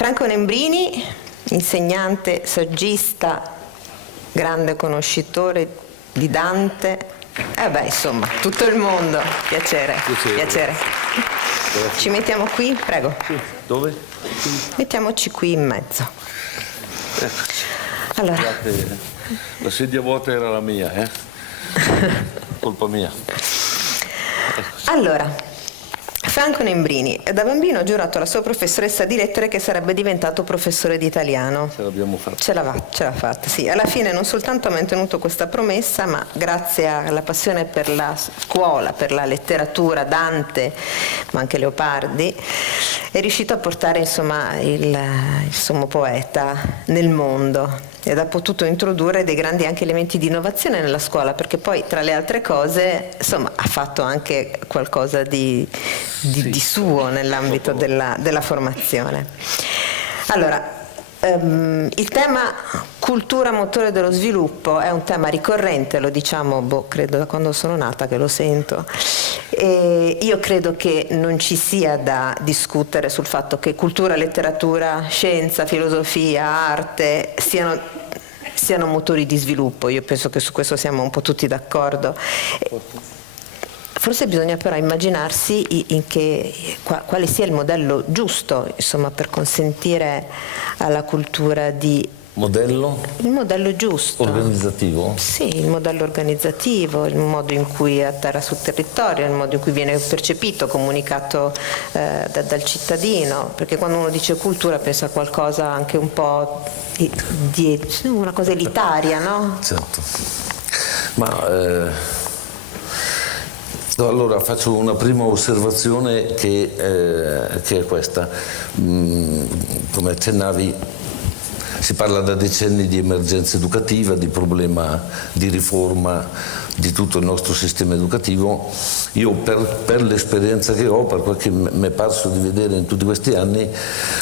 Franco Nembrini, insegnante, saggista, grande conoscitore di Dante, insomma, tutto il mondo. Piacere. Ci mettiamo qui, prego. Sì. Dove? Mettiamoci qui in mezzo. Eccoci. Allora. Guardate, la sedia vuota era la mia, colpa mia. Allora, Franco Nembrini, da bambino ha giurato alla sua professoressa di lettere che sarebbe diventato professore di italiano. Ce l'abbiamo fatta. Ce l'ha fatta, sì. Alla fine non soltanto ha mantenuto questa promessa, ma grazie alla passione per la scuola, per la letteratura, Dante, ma anche Leopardi, è riuscito a portare insomma il sommo poeta nel mondo ed ha potuto introdurre dei grandi anche elementi di innovazione nella scuola, perché poi tra le altre cose insomma ha fatto anche qualcosa di suo nell'ambito della formazione. Allora, il tema cultura motore dello sviluppo è un tema ricorrente, lo diciamo credo da quando sono nata che lo sento, e io credo che non ci sia da discutere sul fatto che cultura, letteratura, scienza, filosofia, arte siano motori di sviluppo. Io penso che su questo siamo un po' tutti d'accordo. Forse bisogna però immaginarsi quale sia il modello giusto, insomma, per consentire alla cultura di... Modello? Il modello giusto. Organizzativo? Sì, il modello organizzativo, il modo in cui atterra sul territorio, il modo in cui viene percepito, comunicato dal cittadino, perché quando uno dice cultura pensa a qualcosa anche un po' di una cosa elitaria, no? Certo. Allora faccio una prima osservazione che è questa. Come accennavi, si parla da decenni di emergenza educativa, di problema di riforma di tutto il nostro sistema educativo. Io per l'esperienza che ho, per quel che mi è parso di vedere in tutti questi anni,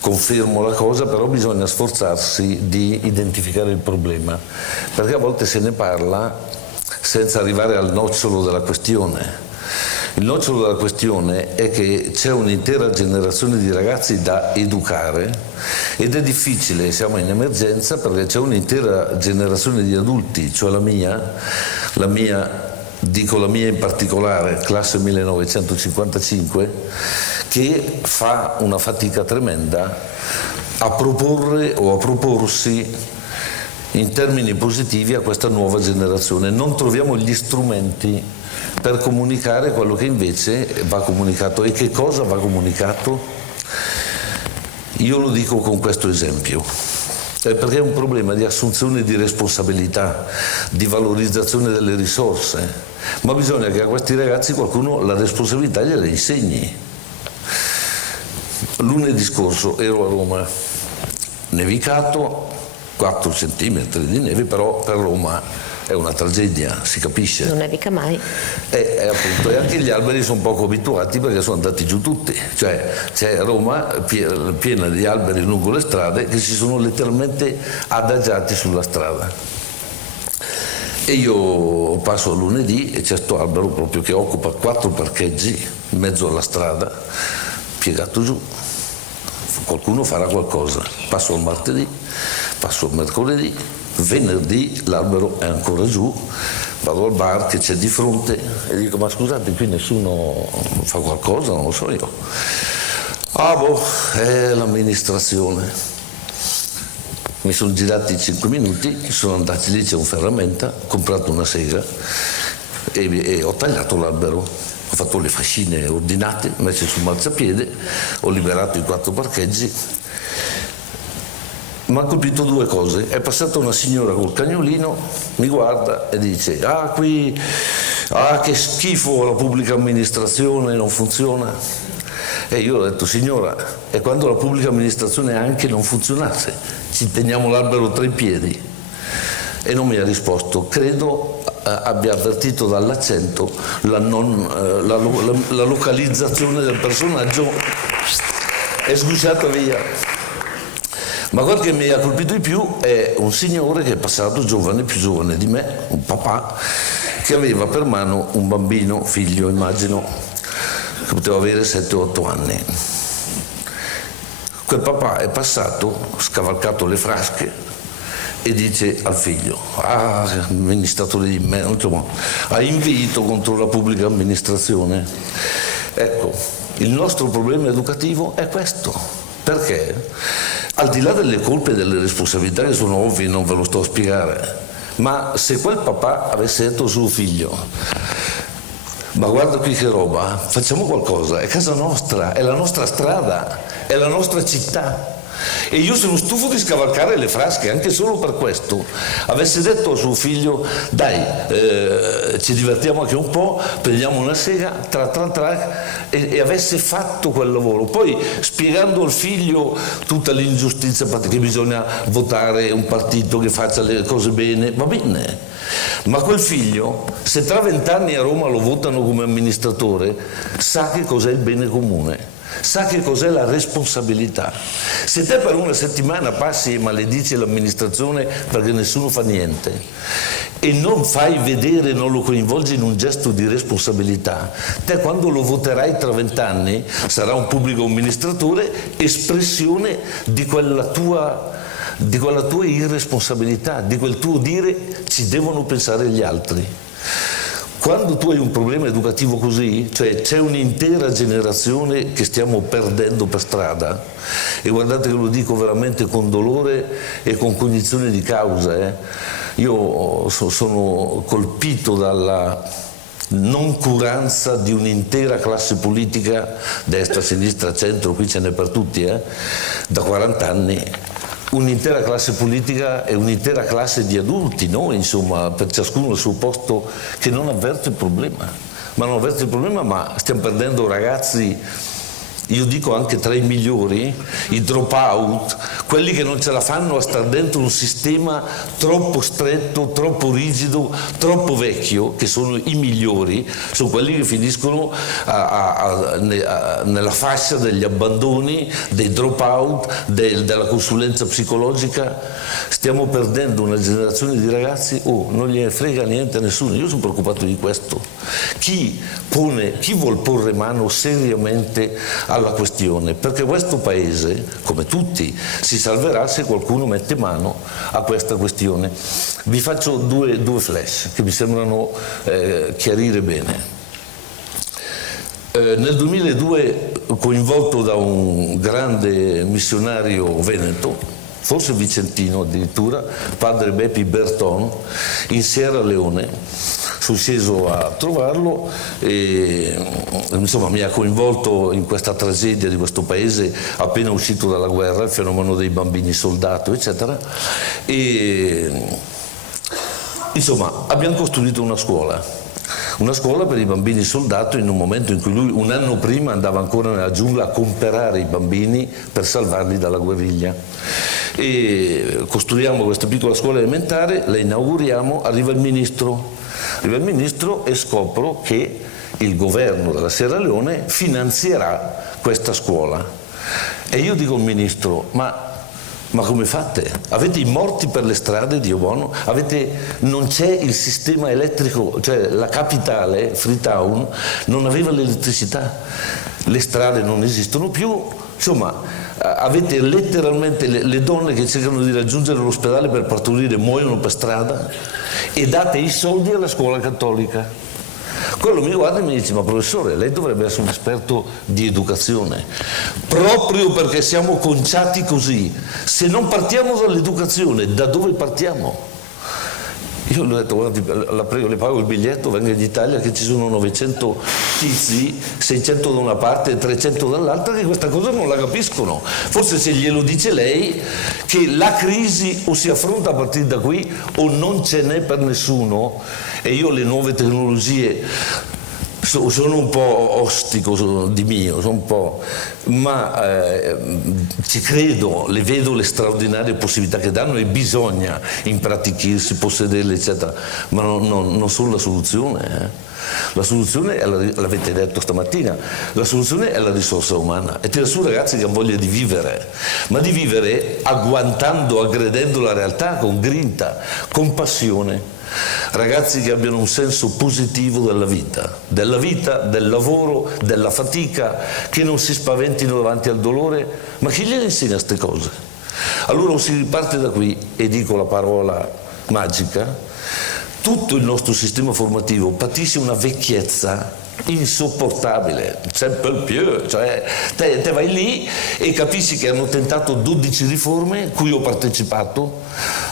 confermo la cosa, però bisogna sforzarsi di identificare il problema, perché a volte se ne parla senza arrivare al nocciolo della questione. Il nocciolo della questione è che c'è un'intera generazione di ragazzi da educare ed è difficile, siamo in emergenza perché c'è un'intera generazione di adulti, cioè la mia in particolare, classe 1955, che fa una fatica tremenda a proporre o a proporsi in termini positivi a questa nuova generazione. Non troviamo gli strumenti per comunicare quello che invece va comunicato. E che cosa va comunicato? Io lo dico con questo esempio, perché è un problema di assunzione di responsabilità, di valorizzazione delle risorse, ma bisogna che a questi ragazzi qualcuno la responsabilità gliela insegni. Lunedì scorso ero a Roma, nevicato, 4 centimetri di neve, però per Roma è una tragedia, si capisce. Non nevica mai. E anche gli alberi sono poco abituati perché sono andati giù tutti. Cioè c'è Roma piena di alberi lungo le strade che si sono letteralmente adagiati sulla strada. E io passo a lunedì e c'è questo albero proprio che occupa 4 parcheggi in mezzo alla strada, piegato giù. Qualcuno farà qualcosa. Passo al martedì, passo al mercoledì, venerdì l'albero è ancora giù, vado al bar che c'è di fronte e dico: ma scusate, qui nessuno fa qualcosa, non lo so io. È l'amministrazione. Mi sono girati 5 minuti, sono andati lì, c'è un ferramenta, ho comprato una sega e ho tagliato l'albero. Ho fatto le fascine ordinate, messe sul marciapiede, ho liberato i 4 parcheggi. Mi ha colpito 2 cose. È passata una signora col cagnolino, mi guarda e dice: che schifo, la pubblica amministrazione non funziona. E io ho detto: signora, e quando la pubblica amministrazione anche non funzionasse, ci teniamo l'albero tra i piedi? E non mi ha risposto. Credo abbia avvertito dall'accento la localizzazione del personaggio, è sgusciata via. Ma quello che mi ha colpito di più è un signore che è passato, giovane, più giovane di me, un papà, che aveva per mano un bambino, figlio immagino, che poteva avere 7 o 8 anni. quel papà è passato, scavalcato le frasche e dice al figlio: amministratore di me, insomma, ha invito contro la pubblica amministrazione. Ecco, il nostro problema educativo è questo, perché al di là delle colpe e delle responsabilità che sono ovvie, non ve lo sto a spiegare, ma se quel papà avesse detto a suo figlio: ma guarda qui che roba, facciamo qualcosa, è casa nostra, è la nostra strada, è la nostra città, e io sono stufo di scavalcare le frasche, anche solo per questo, avesse detto a suo figlio: dai, ci divertiamo anche un po', prendiamo una sega, e avesse fatto quel lavoro, poi spiegando al figlio tutta l'ingiustizia, che bisogna votare un partito che faccia le cose bene, va bene. Ma quel figlio, se tra 20 anni a Roma lo votano come amministratore, sa che cos'è il bene comune, sa che cos'è la responsabilità. Se te per una settimana passi e maledici l'amministrazione perché nessuno fa niente e non fai vedere, non lo coinvolgi in un gesto di responsabilità, te quando lo voterai tra 20 anni sarà un pubblico amministratore espressione di quella tua irresponsabilità, di quel tuo dire ci devono pensare gli altri. Quando tu hai un problema educativo così, cioè c'è un'intera generazione che stiamo perdendo per strada, e guardate che lo dico veramente con dolore e con cognizione di causa, io sono colpito dalla non curanza di un'intera classe politica, destra, sinistra, centro, qui ce n'è per tutti, da 40 anni. Un'intera classe politica e un'intera classe di adulti, noi insomma, per ciascuno il suo posto, che non avverte il problema. Ma stiamo perdendo ragazzi, io dico anche tra i migliori, i drop out, quelli che non ce la fanno a stare dentro un sistema troppo stretto, troppo rigido, troppo vecchio, che sono i migliori, sono quelli che finiscono nella fascia degli abbandoni, dei drop out, della consulenza psicologica. Stiamo perdendo una generazione di ragazzi, non gliene frega niente a nessuno. Io sono preoccupato di questo. Chi vuol porre mano seriamente alla questione? Perché questo paese, come tutti, si salverà se qualcuno mette mano a questa questione. Vi faccio due flash che mi sembrano chiarire bene. Nel 2002, coinvolto da un grande missionario veneto, forse vicentino addirittura, padre Beppi Berton, in Sierra Leone, sono sceso a trovarlo e insomma mi ha coinvolto in questa tragedia di questo paese appena uscito dalla guerra, il fenomeno dei bambini soldato, eccetera, e insomma abbiamo costruito una scuola per i bambini soldato in un momento in cui lui un anno prima andava ancora nella giungla a comprare i bambini per salvarli dalla guerriglia. E costruiamo questa piccola scuola elementare, la inauguriamo, arriva il ministro e scopro che il governo della Sierra Leone finanzierà questa scuola. E io dico al ministro: ma come fate? Avete i morti per le strade, Dio buono? Non c'è il sistema elettrico, cioè la capitale, Freetown, non aveva l'elettricità, le strade non esistono più, insomma avete letteralmente le donne che cercano di raggiungere l'ospedale per partorire muoiono per strada e date i soldi alla scuola cattolica. Quello mi guarda e mi dice: ma professore, lei dovrebbe essere un esperto di educazione, proprio perché siamo conciati così. Se non partiamo dall'educazione, da dove partiamo? Io gli ho detto: guardi, la prego, le pago il biglietto, venga in Italia che ci sono 900 tizi, 600 da una parte e 300 dall'altra, che questa cosa non la capiscono. Forse se glielo dice lei che la crisi o si affronta a partire da qui o non ce n'è per nessuno, e io le nuove tecnologie sono un po' ostico di mio, ma ci credo, le vedo le straordinarie possibilità che danno e bisogna impratichirsi, possederle, eccetera, ma non sono la soluzione. La soluzione è l'avete detto stamattina, la soluzione è la risorsa umana e tira su ragazzi che hanno voglia di vivere, ma di vivere agguantando, aggredendo la realtà con grinta, con passione. Ragazzi che abbiano un senso positivo della vita, del lavoro, della fatica, che non si spaventino davanti al dolore, ma chi gliele insegna queste cose? Allora si riparte da qui e dico la parola magica: tutto il nostro sistema formativo patisce una vecchiezza insopportabile, sempre più, cioè te vai lì e capisci che hanno tentato 12 riforme cui ho partecipato,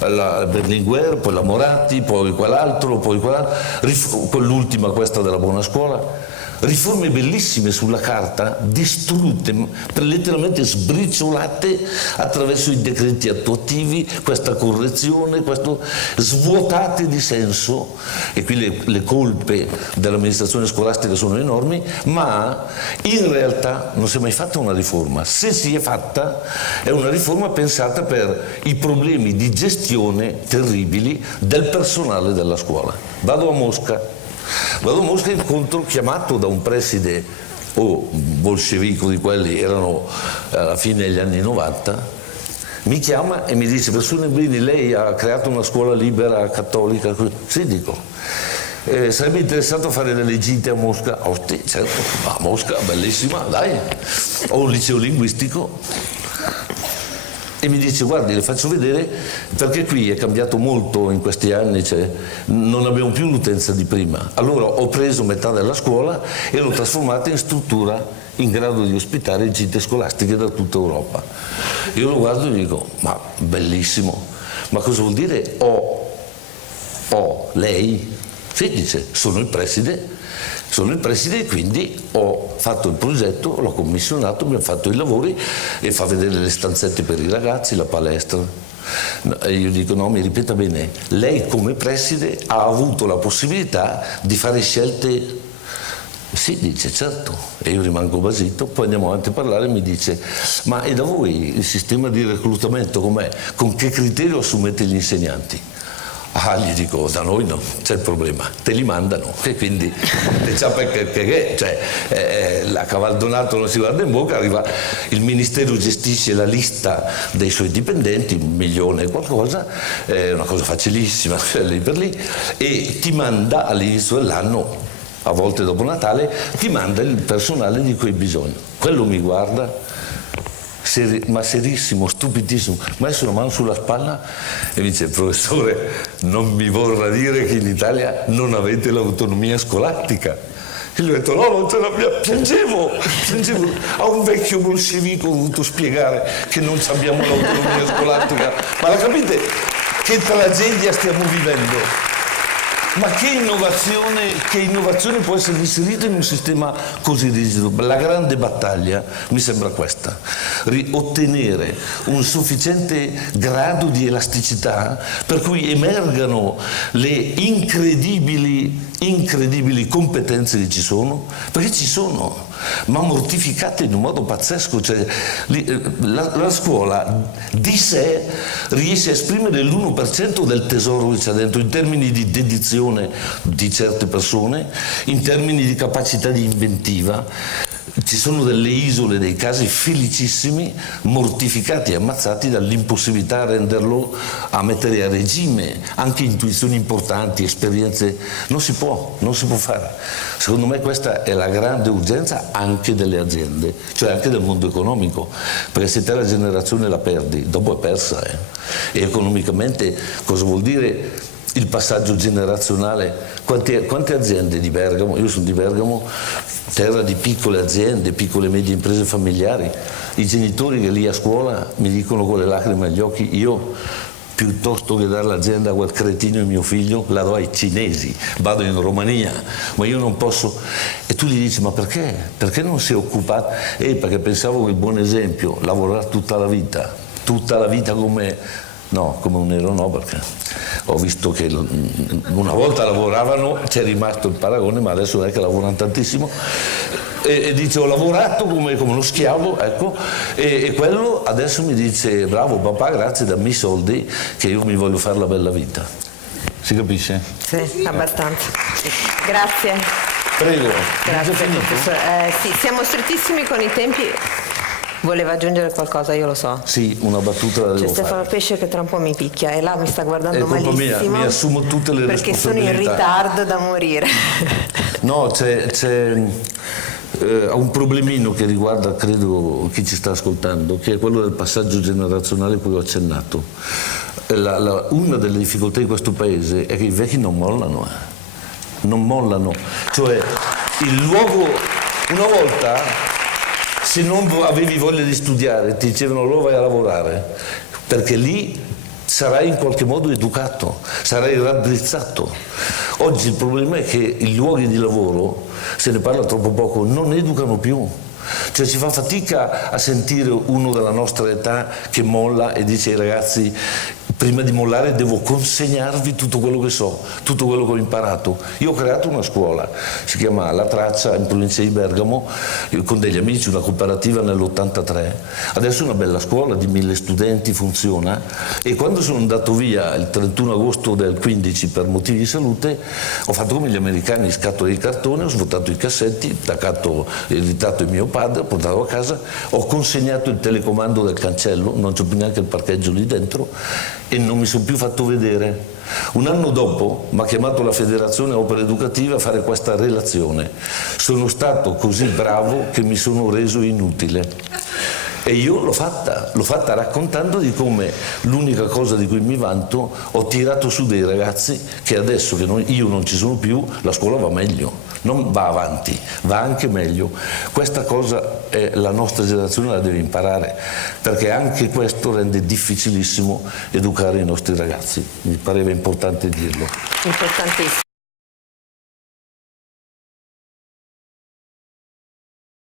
la Berlinguer, poi la Moratti, poi quell'altro, quell'ultima, questa della buona scuola. Riforme bellissime sulla carta, distrutte, letteralmente sbriciolate attraverso i decreti attuativi, questa correzione, svuotate di senso, e qui le colpe dell'amministrazione scolastica sono enormi, ma in realtà non si è mai fatta una riforma. Se si è fatta, è una riforma pensata per i problemi di gestione terribili del personale della scuola. Vado a Mosca, incontro chiamato da un preside bolscevico di quelli, erano alla fine degli anni 90, mi chiama e mi dice: professor Nembrini, lei ha creato una scuola libera cattolica? Sì, dico, sarebbe interessato a fare delle gite a Mosca? Oh sì, certo, a Mosca, bellissima, dai, ho un liceo linguistico. E mi dice: guardi, le faccio vedere, perché qui è cambiato molto in questi anni, cioè, non abbiamo più l'utenza di prima. Allora ho preso metà della scuola e l'ho trasformata in struttura in grado di ospitare gite scolastiche da tutta Europa. Io lo guardo e dico: ma bellissimo, ma cosa vuol dire lei? Sì, dice, sono il preside e quindi ho fatto il progetto, l'ho commissionato, abbiamo fatto i lavori e fa vedere le stanzette per i ragazzi, la palestra. E io dico: no, mi ripeta bene, lei come preside ha avuto la possibilità di fare scelte? Sì, dice, certo. E io rimango basito, poi andiamo avanti a parlare e mi dice: ma e da voi il sistema di reclutamento com'è? Con che criterio assumete gli insegnanti? Ah, gli dico: da noi no, c'è il problema, te li mandano, e quindi a Cavaldonato non si guarda in bocca, arriva il ministero, gestisce la lista dei suoi dipendenti, 1 milione e qualcosa, è una cosa facilissima, lì per lì, e ti manda all'inizio dell'anno, a volte dopo Natale, ti manda il personale di cui hai bisogno. Quello mi guarda, ma serissimo, stupidissimo, mi ha messo una mano sulla spalla e mi dice: professore, non mi vorrà dire che in Italia non avete l'autonomia scolastica? E gli ho detto: no, non ce l'abbiamo. Piangevo, a un vecchio bolscevico ho dovuto spiegare che non abbiamo l'autonomia scolastica. Ma la capite che tragedia stiamo vivendo? Ma che innovazione può essere inserita in un sistema così rigido? La grande battaglia mi sembra questa: ottenere un sufficiente grado di elasticità per cui emergano le incredibili competenze che ci sono, perché ci sono, ma mortificate in un modo pazzesco. Cioè, la scuola di sé riesce a esprimere l'1% del tesoro che c'è dentro in termini di dedizione di certe persone, in termini di capacità di inventiva. Ci sono delle isole, dei casi felicissimi, mortificati e ammazzati dall'impossibilità a mettere a regime anche intuizioni importanti, esperienze. Non si può fare. Secondo me questa è la grande urgenza anche delle aziende, cioè anche del mondo economico, perché se te la generazione la perdi, dopo è persa. E economicamente cosa vuol dire il passaggio generazionale? Quante aziende di Bergamo, io sono di Bergamo, terra di piccole aziende, piccole e medie imprese familiari, i genitori che lì a scuola mi dicono con le lacrime agli occhi: io piuttosto che dare l'azienda a quel cretino di mio figlio la do ai cinesi, vado in Romania, ma io non posso. E tu gli dici: ma perché? Perché non si è occupato? Perché pensavo che il buon esempio, lavorare tutta la vita come... No, come un nero no, perché ho visto che una volta lavoravano, c'è rimasto il paragone, ma adesso non è che lavorano tantissimo, e dice: ho lavorato come uno schiavo, ecco, e quello adesso mi dice: bravo papà, grazie, dammi i soldi che io mi voglio fare la bella vita. Si capisce? Sì, abbastanza. Grazie. Prego. Grazie, Già finito? professore. Sì, siamo strettissimi con i tempi. Voleva aggiungere qualcosa, io lo so. Sì, una battuta la C'è devo Stefano fare. Pesce che tra un po' mi picchia e là mi sta guardando È colpa mia, malissimo. mi assumo tutte le perché sono in responsabilità. ritardo da morire. No, c'è un problemino che riguarda, credo, chi ci sta ascoltando, che è quello del passaggio generazionale a cui ho accennato. Una delle difficoltà di questo paese è che i vecchi non mollano. Non mollano. Cioè, il luogo, una volta, se non avevi voglia di studiare, ti dicevano allora vai a lavorare, perché lì sarai in qualche modo educato, sarai raddrizzato. Oggi il problema è che i luoghi di lavoro, se ne parla troppo poco, non educano più. Cioè si fa fatica a sentire uno della nostra età che molla e dice ai ragazzi: prima di mollare devo consegnarvi tutto quello che so, tutto quello che ho imparato. Io ho creato una scuola, si chiama La Traccia, in provincia di Bergamo, con degli amici, una cooperativa nell'83. Adesso è una bella scuola di 1000 studenti, funziona, e quando sono andato via il 31 agosto del 15 per motivi di salute, ho fatto come gli americani, scatole di cartone, ho svuotato i cassetti, editato il mio padre, ho portato a casa, ho consegnato il telecomando del cancello, non c'ho più neanche il parcheggio lì dentro, e non mi sono più fatto vedere. Un anno dopo mi ha chiamato la Federazione Opere Educative a fare questa relazione. Sono stato così bravo che mi sono reso inutile. E io l'ho fatta raccontando di come l'unica cosa di cui mi vanto, ho tirato su dei ragazzi che adesso che io non ci sono più, la scuola va meglio, non va avanti, va anche meglio. Questa cosa la nostra generazione la deve imparare, perché anche questo rende difficilissimo educare i nostri ragazzi. Mi pareva importante dirlo. Importantissimo.